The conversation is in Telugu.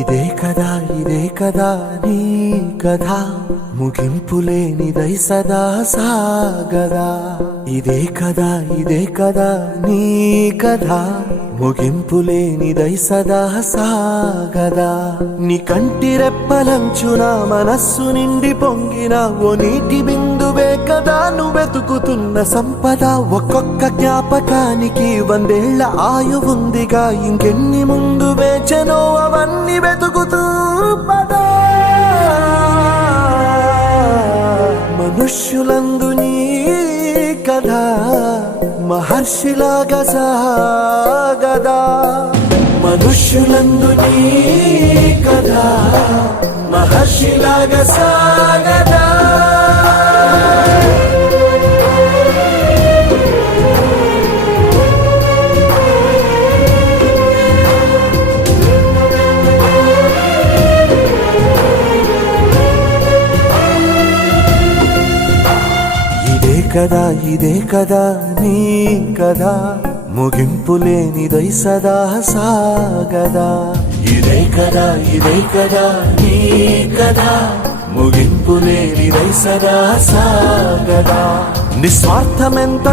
ఇదే కదా నీ కథ ముగింపులేనిదై సదా సాగదా. ఇదే కదా నీ కథ ముగింపులేనిదై సదా సాగదా. నీ కంటి రెప్పలంచున మనస్సు నిండి పొంగిన ఓ నీటి బిందువే కదా నువ్వెతుకుతున్న సంపద. ఒక్కొక్క జ్ఞాపకానికి 100 ఏళ్ల ఆయువుందిగా, ఇంకెన్ని ముందు వేచనో అవన్నీ వెతుకుతూ పదా. మనుష్యులందు నీ కథ మహర్షిలాగా సాగదా. మనుష్యులందు నీ కథ మహర్షిలాగా సాగదా. ఇదే కదా నీ కథ ముగింపులేనిదై సదా సాగదా. ఇదే కదా నీ కథ ముగింపులేనిదై సదా సాగదా. నిస్వార్థమెంత